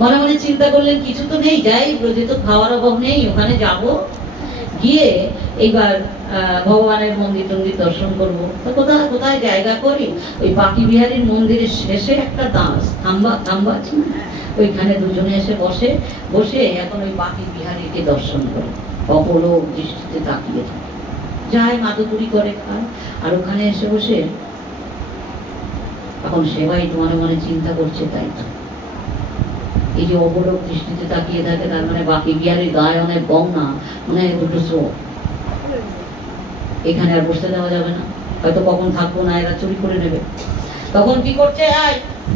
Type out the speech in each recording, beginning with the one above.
মনে মনে চিন্তা করলেন কিছু তো নেই, যাই, ব্রজে তো খাওয়ার অভাব নেই, ওখানে যাব, গিয়ে এইবার ভগবানের মন্দির টন্দির দর্শন করবো। তো কোথায় কোথায় জায়গা করি, ওই বাকি বিহারীর মন্দিরের শেষে একটা থাম্বা আছে না, ওইখানে দুজনে এসে বসে এখন ওই বাকি বিহারীকে দর্শন করে অপলোক দৃষ্টিতে তাকিয়ে থাকে, যায় মাদুপুরি করে খায়। আর ওখানে এসে বসে এখন সেবাই মনে মনে চিন্তা করছে, তাই তো এই যে অপলোক দৃষ্টিতে তাকিয়ে থাকে, তার মানে বাকি বিহারীর গায়ে অনেক গঙ্গা, মনে হয় দুটো স্রোত, এখানে আর বসতে দেওয়া যাবে না, হয়তো কখন থাকবো না, এরা চুরি করে নেবে। তখন কি করছে,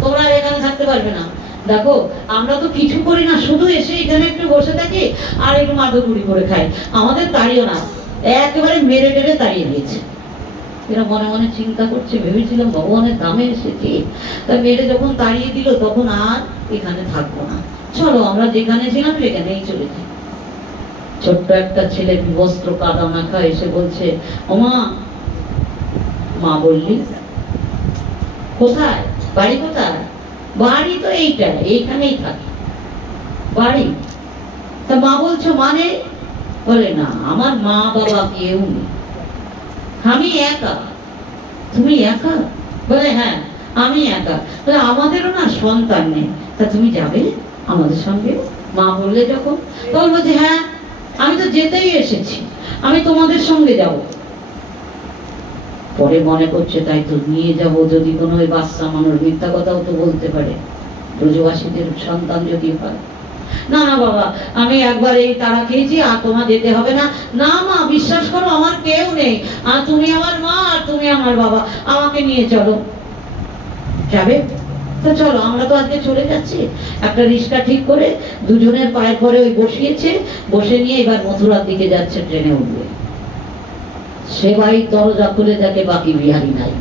তোমরা এখানে থাকতে পারবে না, দেখো আমরা তো কিছু করি না, শুধু এসে এখানে একটু বসে থাকি আর একটু মাদুপুরি করে খাই, আমাদের তাড়িও না। একেবারে মেরে টেরে তাড়িয়ে দিয়েছে। এরা মনে মনে চিন্তা করছে, ভেবেছিলাম ভগবানের দামে এসেছি, তা মেরে যখন তাড়িয়ে দিল তখন আর এখানে থাকবো না, চলো আমরা যেখানে ছিলাম সেখানেই চলে যাই। ছোট্ট একটা ছেলে বিবস্ত্র কাদা মাখা এসে বলছে, ওমা, মা বললি কোথায়, বাড়ি কোথায়? বাড়ি তো এইটা, এইখানেই থাকি বাড়ি। তা মা বলছো মানে? বলে না, আমার মা বাবা কেউ নেই, আমি একা। তুমি একা? বলে হ্যাঁ আমি একা। বলে আমাদেরও না সন্তান নেই, তা তুমি যাবে আমাদের সঙ্গে? মা বললে যখন, তখন বলছে হ্যাঁ আমি তো যেতেই এসেছি, আমি তোমাদের সঙ্গে যাব। পরে মনে করছে তাই তো নিয়ে যাব, যদি কোনো ওই বাচ্চা মানুষ মিথ্যা কথাও তো বলতে পারে, ব্রজবাসীদের সন্তান যদি হয়। না না বাবা, আমি একবার এই তারা খেয়েছি, আর তোমার যেতে হবে না। না মা, বিশ্বাস করো আমার কেউ নেই, আর তুমি আমার মা আর তুমি আমার বাবা, আমাকে নিয়ে চলো। যাবে তো চলো, আমরা তো আজকে চলে যাচ্ছি। একটা রিক্সা ঠিক করে দুজনের পায়ের পরে ওই বসিয়েছে, বসে নিয়ে এবার মথুরার দিকে যাচ্ছে, ট্রেনে উঠবে। সেবাই দরজা খুলে দেখে বাকি বিহারী নাই।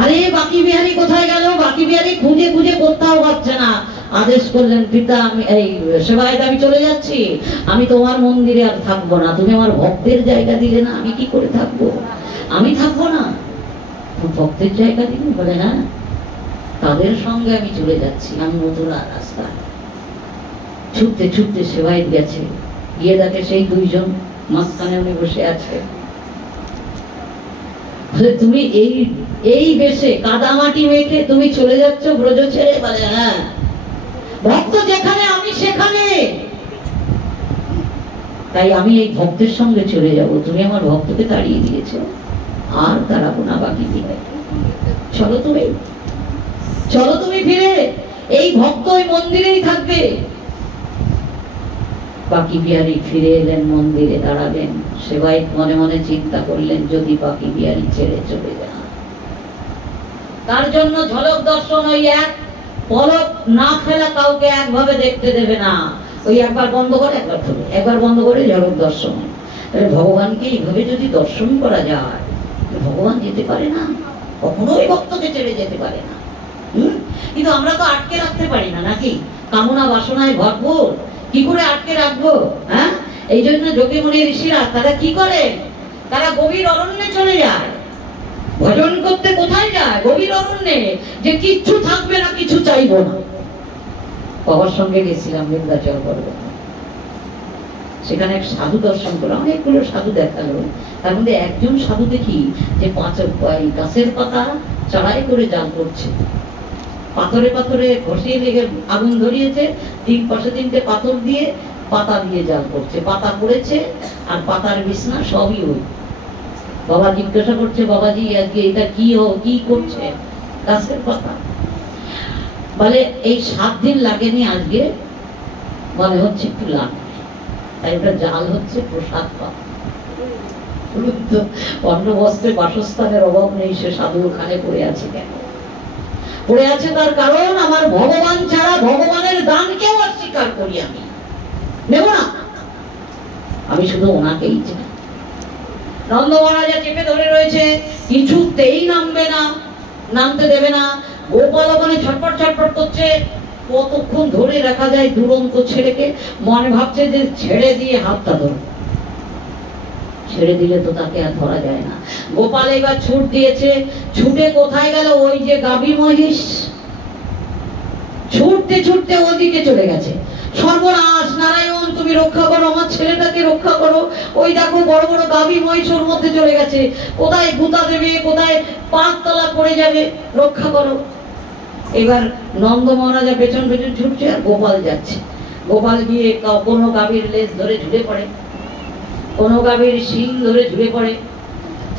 আরে বাকি বিহারী কোথায় গেল? বাকি বিহারী খুঁজে খুঁজে কোথাও পাচ্ছে না। আদেশ করলেন, পিতা আমি এই সেবাইতে আমি চলে যাচ্ছি, আমি তোমার মন্দিরে আর থাকবো না, তুমি আমার ভক্তের জায়গা দিলে না, আমি কি করে থাকবো? আমি থাকবো না, ভক্তের জায়গা দিলে? বলে হ্যাঁ, তাদের সঙ্গে আমি চলে যাচ্ছি, আমি মথুরা রাস্তা। ছুটতে ছুটতে সেবাই গেছে, গিয়ে দেখে সেই দুইজন মাঝখানে উনি বসে আছে। তুমি এই বেশে কাদা মাটি মেখে তুমি চলে যাচ্ছ ব্রজ ছেড়ে? বলে হ্যাঁ, ভক্ত যেখানে আমি সেখানে, তাই আমি এই ভক্তের সঙ্গে চলে যাব। তুমি আমার ভক্তকে তাড়িয়ে দিয়েছো, আর তাড়াবো না বাকি দিকে। চলো তুমি, চলো তুমি ফিরে, এই ভক্ত ওই মন্দিরেই থাকবে। বাকি বিহারী ফিরে এলেন, মন্দিরে দাঁড়ালেন। সেবাই মনে মনে চিন্তা করলেন, যদি বাকি বিহারী ছেড়ে চলে যান, তার জন্য ঝলক দর্শন ওই এক পলক না ফেলা কাউকে একভাবে দেখতে দেবে না। ওই একবার বন্ধ করে একবার খোলে, একবার বন্ধ করে ঝলক দর্শন। ভগবানকে এইভাবে যদি দর্শন করা যায়, ভগবান যেতে পারে না, কখনোই ভক্তকে ছেড়ে যেতে পারে না। কিন্তু আমরা তো আটকে রাখতে পারি না, নাকি? কামনা বাসনায় ভরপুর, কি করে আটকে রাখবো? হ্যাঁ, এই জন্য যোগী মুনি ঋষিরা তারা কি করে, তারা গভীর অরণ্যে চলে যায়। ভজন করতে কোথায় যায়? গভীর অরণ্যে, যে কিচ্ছু থাকবে না, কিছু চাইবো না। বাবার সঙ্গে গেছিলাম বিন্ধ্যাচল পর্বত, সেখানে এক সাধু দর্শন করলাম, অনেকগুলো সাধু দেখালো। তার মধ্যে একজন সাধু দেখি যে গাছের পাতা চড়াই করে জাল করছে, পাথরে পাথরে ঘষিয়ে লেগে আগুন ধরিয়েছে, তিন পাশে তিনটে পাথর দিয়ে পাতা দিয়ে জাল করছে, পাতা পড়েছে আর পাতার বিছনা সবই ওই। বাবা জিজ্ঞাসা করছে, বাবাজি আজকে এটা কি করছে? গাছের পাতা। বলে এই 7 দিন লাগেনি আজকে, মনে হচ্ছে একটু লাগবে, তাই ওটা জাল হচ্ছে প্রসাদ পাতা। অন্ন বস্ত্রে বাসস্থানের অভাব নেই, সে সাধু ওখানে পড়ে আছে কেন? পড়ে আছে তার কারণ, আমার ভগবান ছাড়া ভগবানের দানকেও অস্বীকার করি, আমি নেব না, আমি শুধু ওনাকেই চাই। নন্দ মহারাজা চেপে ধরে রয়েছে, কিছুতেই নামবে না, নামতে দেবে না। গোপাল ওখানে ছটপট ছটপট করছে, কতক্ষণ ধরে রাখা যায় দুরন্ত ছেলেকে? মনে ভাবছে যে ছেড়ে দিয়ে হাতটা ধরো, ছেড়ে দিলে তো তাকে আর ধরা যায় না। গোপাল এবার ছুট দিয়েছে, ছুটে কোথায় গেল? ওই যে গাভী মহিষ, ছুট ছুটতে ছুটতে ওদিকে চলে গেছে। সর্বনাশ, নারায়ণ তুমি রক্ষা করো, আমার ছেলেটাকে রক্ষা করো, ওই দেখো বড় বড় গাভী মহিষের মধ্যে চলে গেছে, কোথায় গুতা দেবে, কোথায় পাঁচতলা পড়ে যাবে, রক্ষা করো। এবার নন্দ মহারাজা পেছন পেছন ছুটছে আর গোপাল যাচ্ছে। গোপাল গিয়ে কোনো গাভীর লেজ ধরে ঝুলে পড়ে, কোনো গাভীর শিং ধরে ঝুলে পড়ে,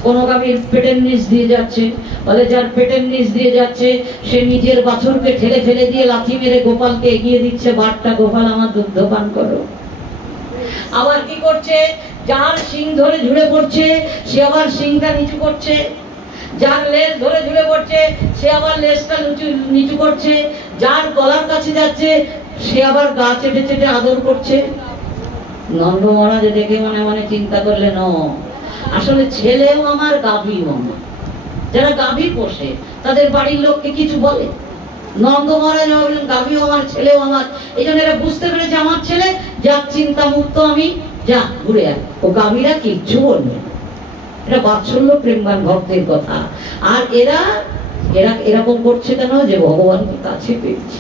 কোনো গাভীর পেটের নিচ দিয়ে যাচ্ছে। বলে যার পেটের নিচ দিয়ে যাচ্ছে সে নিজের বাছুরকে ঠেলে ফেলে দিয়ে লাথি মেরে গোপালকে এগিয়ে দিচ্ছে বারটা, গোপাল আমার দুগ্ধ পান করো। আবার কি করছে, যার শিং ধরে ঝুলে পড়ছে সে আবার শিংটা নিচু করছে, যার লেজ ধরে ঝুলে পড়ছে সে আবার লেজটা নিচু করছে, যার গলার কাছে যাচ্ছে সে আবার গা চেটে চেটে আদর করছে। নন্দ মহারাজ দেখে মনে মনে চিন্তা করলেন, ও আসলে ছেলেও আমার গাভীও আমার। যারা গাভী পোষে তাদের বাড়ির লোককে কিছু বলে। নন্দ মহারাজ বললেন গাভীও আমার, ছেলেও আমার। এই জন্য এরা বুঝতে পেরেছে আমার ছেলে যাক, চিন্তা মুক্ত আমি, যা ঘুরে আয়, ও গাভীরা কিচ্ছু বলবে। এটা বাৎসল্য প্রেমবান ভক্তের কথা। আর এরা এরা এরকম করছে কেন, যে ভগবানকে কাছে পেয়েছি,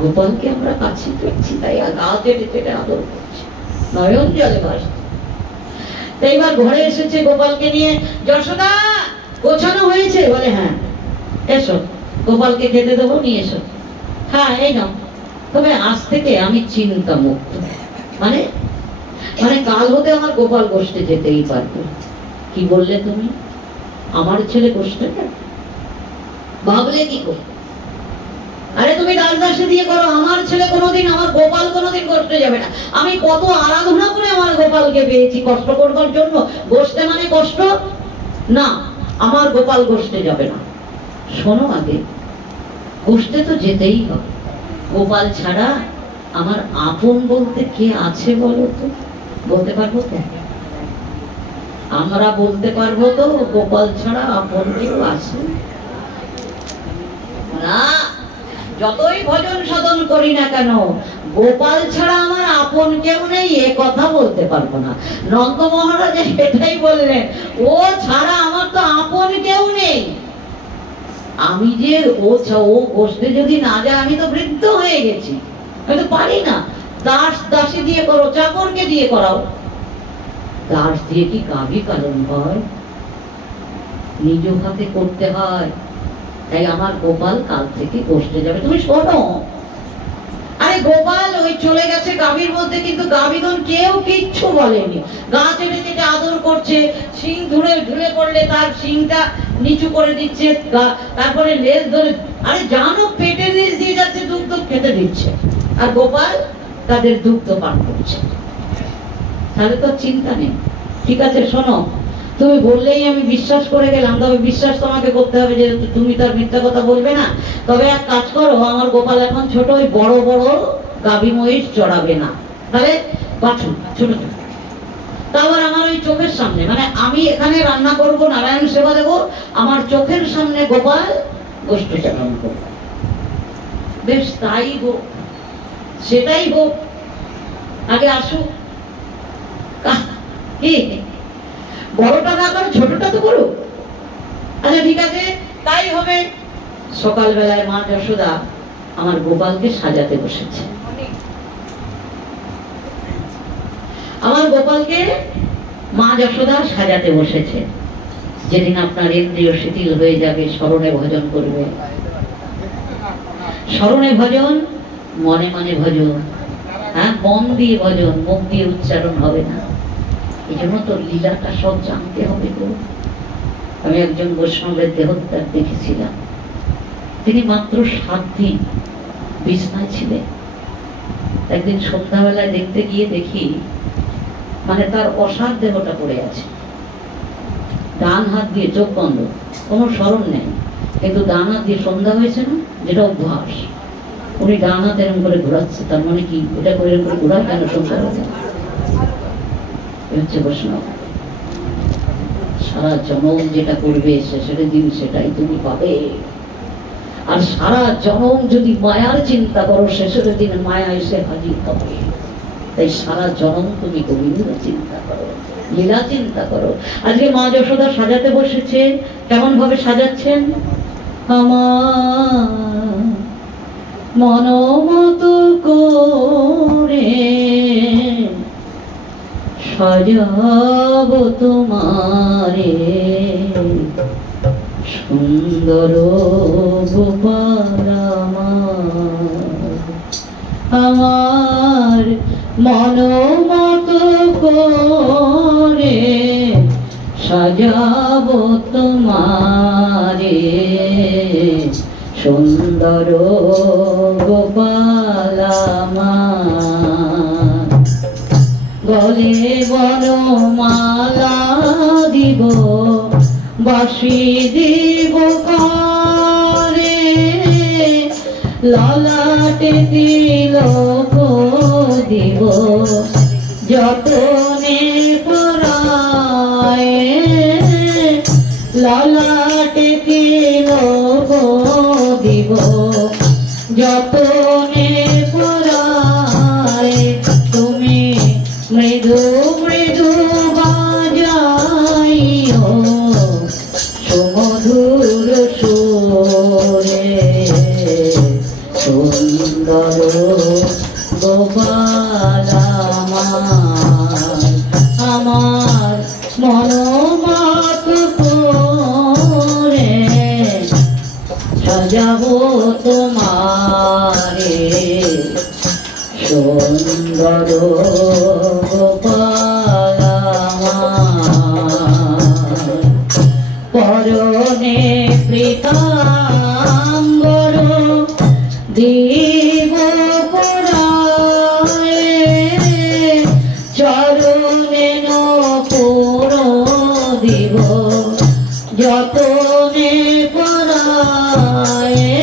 গোপালকে আমরা কাছে পেয়েছি, তাই গা চেটে চেটে আদর করছি, নয়ন জলে ভাসছে। এইবার ঘরে এসেছে গোপালকে নিয়ে, যশোদা গোছানো হয়েছে? বলে হ্যাঁ। এসো, গোপালকে খেতে দেবো, নিয়ে এসো। হ্যাঁ এই নাও। তবে আজ থেকে আমি চিন্তা মুক্ত, মানে মানে কাল হতে আমার গোপাল গোষ্ঠে যেতেই পারবে। কি বললে তুমি? আমার ছেলে গোষ্ঠে ভাবলে কি করো? আরে তুমি দাসদাসী দিয়ে করো, আমার ছেলে কোনোদিন, আমার গোপাল কোনোদিন গোষ্ঠে যাবে না। আমি কত আরাধনা করে আমার গোপালকে পেয়েছি, কষ্ট করবার জন্য। গোষ্ঠে মানে কষ্ট না, আমার গোপাল গোষ্ঠে যাবে না। শোনো, আগে গোষ্ঠে তো যেতেই হবে। গোপাল ছাড়া আমার আপন বলতে কে আছে বলো তো? বলতে পারবো তো? আমরা বলতে পারবো তো গোপাল ছাড়া আপন কেউ আছে না? যতই ভজন সাধন করি না কেন, গোপাল ছাড়া আমার আপন কেউ নেই, এ কথা বলতে পারবো না। নন্দ মহারাজ এটাই বললেন, ও ছাড়া আমার তো আপন কেউ নেই। আমি যে ও গোষ্ঠে যদি না যায়, আমি তো বৃদ্ধ হয়ে গেছি, আমি তো পারি না। দাস দাসী দিয়ে করো, চাকরকে দিয়ে করাও। দাস দিয়ে কি গাভী পালন হয়? নিজ হাতে করতে হয়। তাই আমার গোপাল কাল থেকে গোষ্ঠে যাবে। তুমি শোনো, আরে গোপাল ওই চলে গেছে গাভীর মধ্যে, কিন্তু গাভীগণ কেউ কিচ্ছু বলেনি। গা চেটে চেটে আদর করছে, শিং ধরে ঝুলে পড়লে তার শিংটা নিচু করে দিচ্ছে, তারপরে লেজ ধরে, আরে জানো পেটের নিচ দিয়ে যাচ্ছে, দুগ্ধ খেতে দিচ্ছে, আর গোপাল তাদের দুগ্ধ পান করছে। তাহলে তো চিন্তা নেই। ঠিক আছে শোনো, তুমি বললেই আমি বিশ্বাস করে গেলাম, তবে বিশ্বাস তোমাকে করতে হবে, যেহেতু তুমি তার মিথ্যা কথা বলবে না। তবে এক কাজ করো, আমার গোপাল এখন ছোট, ওই বড় বড় গাভী মহিষ চড়াবে না, তাহলে বাছুর ছোট ছোট। তারপর আমার ওই চোখের সামনে, মানে আমি এখানে রান্না করব, নারায়ণ সেবা দেবো, আমার চোখের সামনে গোপাল গোষ্ঠী চালন করবে। বেশ, তাই হোক, সেটাই হোক, আগে আসুক। কি বড়টা না করো, ছোটটা তো করো। আচ্ছা ঠিক আছে, তাই হবে। সকালবেলায় মা যশোদা আমার গোপালকে সাজাতে বসেছে। আমার গোপালকে মা যশোদা সাজাতে বসেছে। যেদিন আপনার ইন্দ্রিয় শিথিল হয়ে যাবে, স্মরণে ভজন করবে। স্মরণে ভজন, মনে মনে ভজন। হ্যাঁ, মন দিয়ে ভজন, মুখ দিয়ে উচ্চারণ হবে না। এই জন্য তো লীলাটা সব জানতে হবে গো। আমি একজন বৈষ্ণবের দেহত্যাগ দেখেছিলাম। তিনি মাত্র 7 দিন বিছনায় ছিলেন। একদিন সন্ধ্যাবেলায় দেখতে গিয়ে দেখি, মানে তার অসার দেহটা পড়ে আছে, ডান হাত দিয়ে, চোখ বন্ধ, কোনো স্মরণ নেই, কিন্তু ডান হাত দিয়ে, সন্ধ্যা হয়েছে না, যেটা অভ্যাস, উনি ডান হাত এরকম করে ঘোরাচ্ছে। তার মানে কি, এটা করে এরকম করে ঘোরায় কেন? সন্ধ্যা হয়েছে হচ্ছে বৈষ্ণব। সারা জনম যেটা করবে শেষের দিন সেটাই তুমি পাবে। আর সারা জনম যদি মায়ার চিন্তা করো, শেষের দিন মায়া এসে হাজির হবে। তাই সারা জনম তুমি গোবিন্দ চিন্তা করো, লীলা চিন্তা করো। আজকে মা যশোদা সাজাতে বসেছে। কেমন ভাবে সাজাচ্ছেন? আমার মনোমতো করে সাজাবো তোমারে সুন্দর গোপাল আমার মনোমতো করে সাজাবো তোমারে সুন্দর গোপাল আমার গলে বনমালা দিব বাঁশি দিব কারে ললাটে তিলক দিব যতনে পরায় ললাটে তিলক দিব যতনে পরায় তুমি মৃদু মৃদু বাজাইও সুমধুর সুরে সুন্দর গোপাল আমার মনোমত করে সাজাবো তোমারে সুন্দর গোপাল পরনে পীতাম্বর দিব পরায়ে চরণে নূপুর দিব যতনে পরায়ে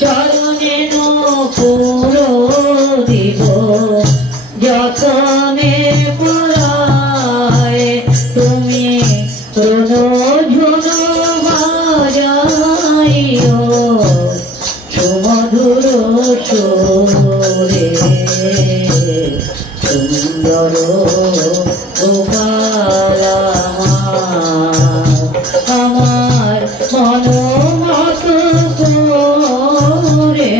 চরণে নূপুর দিব যতনে পরায়ে তুমি ঝুনো বাজাইও সুমধুর সুরে সুন্দর গোপাল আমার মনোমত করে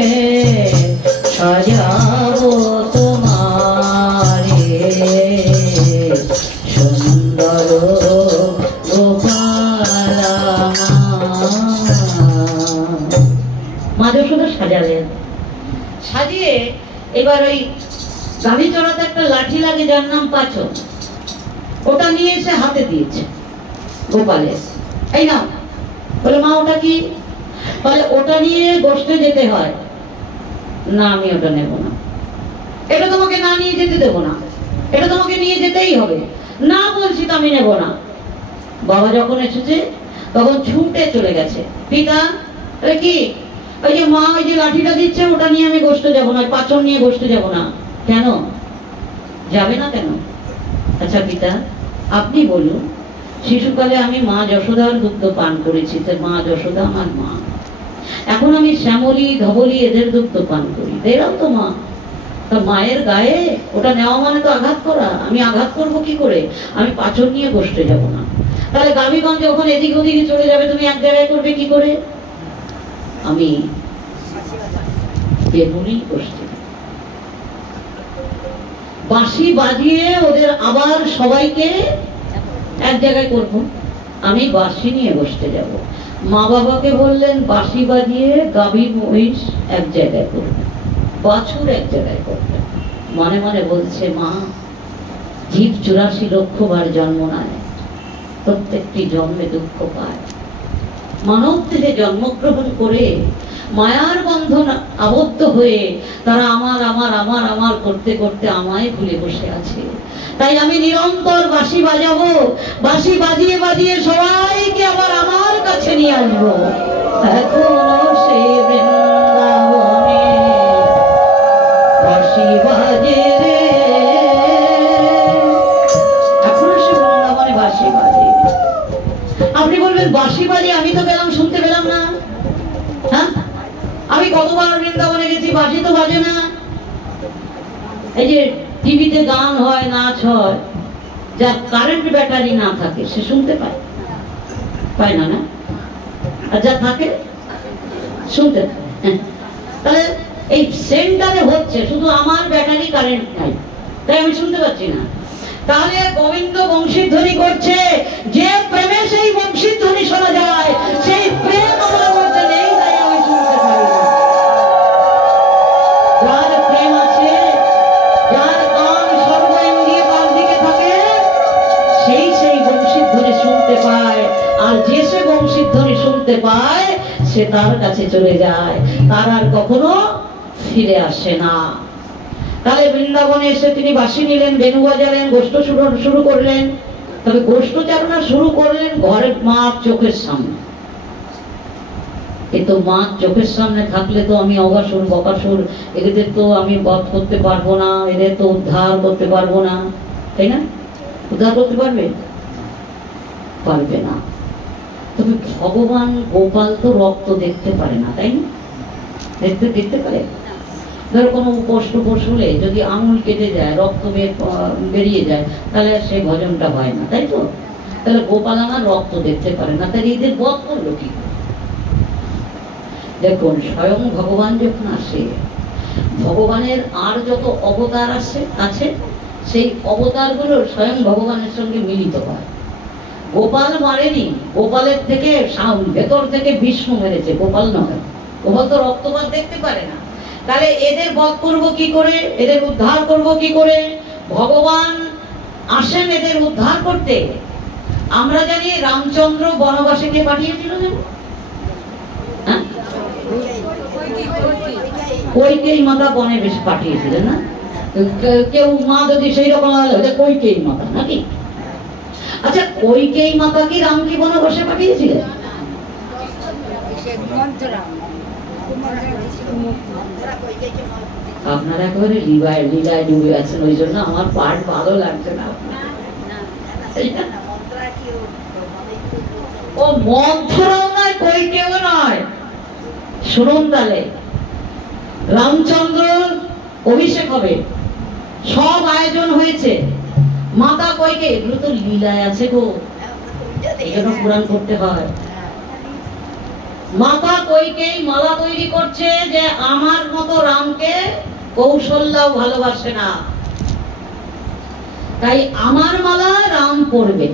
সাজাবো তোমারে সুন্দর মা যশোদা সাজালেন। সাজিয়ে এবার ওই গাভী চড়াতে একটা লাঠি লাগে যার নাম পাঁচন, ওটা নিয়ে এসে হাতে দিয়েছে গোপালের। এই নাও। বলে মা ওটা কি? বলে ওটা নিয়ে গোষ্ঠে যেতে হয়। না আমি ওটা নেব না, এটা তোমাকে না নিয়ে যেতে দেবো না, এটা তোমাকে নিয়ে যেতেই হবে। না বলছি তো আমি নেব না। বাবা যখন এসেছে তখন ছুটে চলে গেছে। পিতা কি? ওই যে মা ওই যে লাঠিটা দিচ্ছে ওটা নিয়ে আমি গোষ্ঠে যাবো না, পাচন নিয়ে গোষ্ঠে যাবো না। কেন যাবে না কেন? আচ্ছা পিতা আপনি বলুন, শিশুকালে আমি মা যশোদার দুগ্ধ পান করেছি, মা যশোদা আমার মা। এখন আমি শ্যামলী ধবলী এদের দুগ্ধ পান করি, এরাও তো মা। মায়ের গায়ে ওটা নেওয়া মানে তো আঘাত করা। আমি আঘাত করবো কি করে? আমি পাচন নিয়ে গোষ্ঠে যাব না। তাহলে গাভীগঞ্জ যখন এদিক ওদিকে চলে যাবে তুমি এক জায়গায় করবে কি করে? আমি গোষ্ঠী বাঁশি বাজিয়ে ওদের আবার সবাইকে এক জায়গায় করব। আমি বাঁশি নিয়ে বসতে যাব। মা বাবাকে বললেন বাঁশি বাজিয়ে গাভী মহিষ এক জায়গায় করবে, বাছুর এক জায়গায় করবে। মনে মনে বলছে মা জীব 84 লক্ষ বার জন্ম নেয়, প্রত্যেকটি জন্মে দুঃখ পায়। মানব দেহে জন্মগ্রহণ করে মায়ার বন্ধন আবদ্ধ হয়ে তারা আমার আমার আমার আমার করতে করতে আমায় ভুলে বসে আছে। তাই আমি নিরন্তর বাঁশি বাজাবো, বাঁশি বাজিয়ে বাজিয়ে সবাইকে আবার আমার কাছে নিয়ে আসবো। এখনো সে বৃন্দাবনে বাঁশি বাজে রে, এখনো সে বৃন্দাবনে বাঁশি বাজে। আপনি বলবেন বাঁশি বাজে, আমি তো গেলাম শুনতে পেলাম না। হ্যাঁ আমি কতবার বৃন্দাবনে গেছি, বাঁশি তো বাজে না। এই যে টিভিতে গান হয়, নাচ হয়, যার কারেন্ট ব্যাটারি না থাকে সে শুনতে পায়, পায় না? না, আর যা থাকে শুনতে পায়। তাহলে এই সেন্টারে হচ্ছে, শুধু আমার ব্যাটারি কারেন্ট নাই, তাই আমি শুনতে পাচ্ছি না। তাহলে গোবিন্দ বংশীধ্বনি করছে, যে প্রেমে সেই বংশীধ্বনি শোনা যায়, সেই প্রেম আমার মধ্যে নেই, তাই আমি শুনতে পাই না। যার প্রেম আছে, যার কান সর্বঙ্গীয় তার দিকে থাকে, সেই বংশীধ্বনি শুনতে পায়। আর যে সে বংশীধ্বনি শুনতে পায়, সে তার কাছে চলে যায়, তার আর কখনো ফিরে আসে না। তাহলে বৃন্দাবনে এসে তিনি বাঁশি নিলেন, বেণু বাজালেন, গোষ্ঠ শুরু করলেন। তবে গোষ্ঠ চালনা শুরু করলেন ঘরের মা চোখের সামনে। কিন্তু মা চোখের সামনে থাকলে তো আমি অগাসুর বকাসুর এদের তো আমি বধ করতে পারবো না, এদের তো উদ্ধার করতে পারবো না, তাই না? উদ্ধার করতে পারবে? পারবে না। তবে ভগবান গোপাল তো রক্ত দেখতে পারে না, তাই না? দেখতে পারে? ধরো কোনো কষ্ট হলে যদি আঙুল কেটে যায়, রক্ত বেরিয়ে যায়, তাহলে সেই ভজনটা হয় না, তাই তো? তাহলে গোপাল আমার রক্ত দেখতে পারে না, তাহলে এদের বধ করলো কি? দেখুন, স্বয়ং ভগবান যখন আসে, ভগবানের আর যত অবতার আছে সেই অবতারগুলো স্বয়ং ভগবানের সঙ্গে মিলিত হয়। গোপাল মারেনি, গোপালের থেকে ভেতর থেকে বিষ্ণু মেরেছে, গোপাল নয়। গোপাল তো রক্তপাত দেখতে পারে না। তাহলে এদের বধ করব কি করে, এদের উদ্ধার করব কি করে? ভগবান আসেন এদের উদ্ধার করতে। আমরা জানি রামচন্দ্র বনবাসীকে পাঠিয়েছিল, কইকেই মাতা বনে বেশ পাঠিয়েছিলেন না? কেউ মা যদি সেই রকম হলে কইকেই মাতা নাকি? আচ্ছা, কইকেই মাতা কি রামকে বনবাসে পাঠিয়েছিলেন? আপনারা একেবারে লীলায় ডুবে আছেন, ওই জন্য আমার পাঠ ভালো লাগছে না। ও মন্থরাও নয়, কইকেও নয়। শুনুন তাহলে, রামচন্দ্র অভিষেক হবে, সব আয়োজন হয়েছে, মাতা কইকে, এগুলো তো লীলায় আছে গো, এই জন্য পুরাণ করতে হয়। মাতা কইকেই মালা তৈরি করছে যে আমার মতো রামকে কৌশল্যাও ভালোবাসে না, তাই আমার মালা রাম পরবে।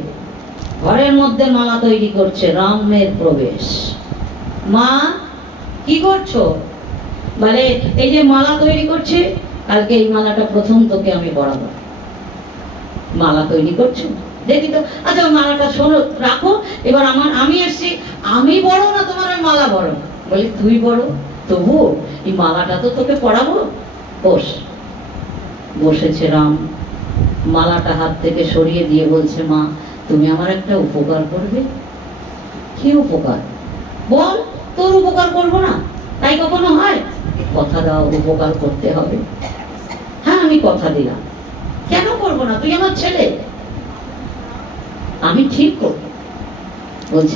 ঘরের মধ্যে মালা তৈরি করছে, রামের প্রবেশ। মা কি করছো? বলে এই যে মালা তৈরি করছে, কালকে এই মালাটা প্রথম তোকে আমি পরাবো। মালা তৈরি করছো, দেখি তো। আচ্ছা, মালাটা শোনো, রাখো। এবার আমি এসছি, আমি বড় না তোমার ওই মালা বড়? বলে তুই বড়, তবু এই মালাটা তো তোকে পরাবো। বসেছে রাম, মালাটা হাত থেকে সরিয়ে দিয়ে বলছে, মা তুমি আমার একটা উপকার করবে। কি উপকার? বল। তোর উপকার করবো না তাই কখনো হয়? কথা দাও, উপকার করতে হবে। হ্যাঁ, আমি কথা দিলাম। কেন করবো না? তুই আমার ছেলে, আমি ঠিক করবো। বলছে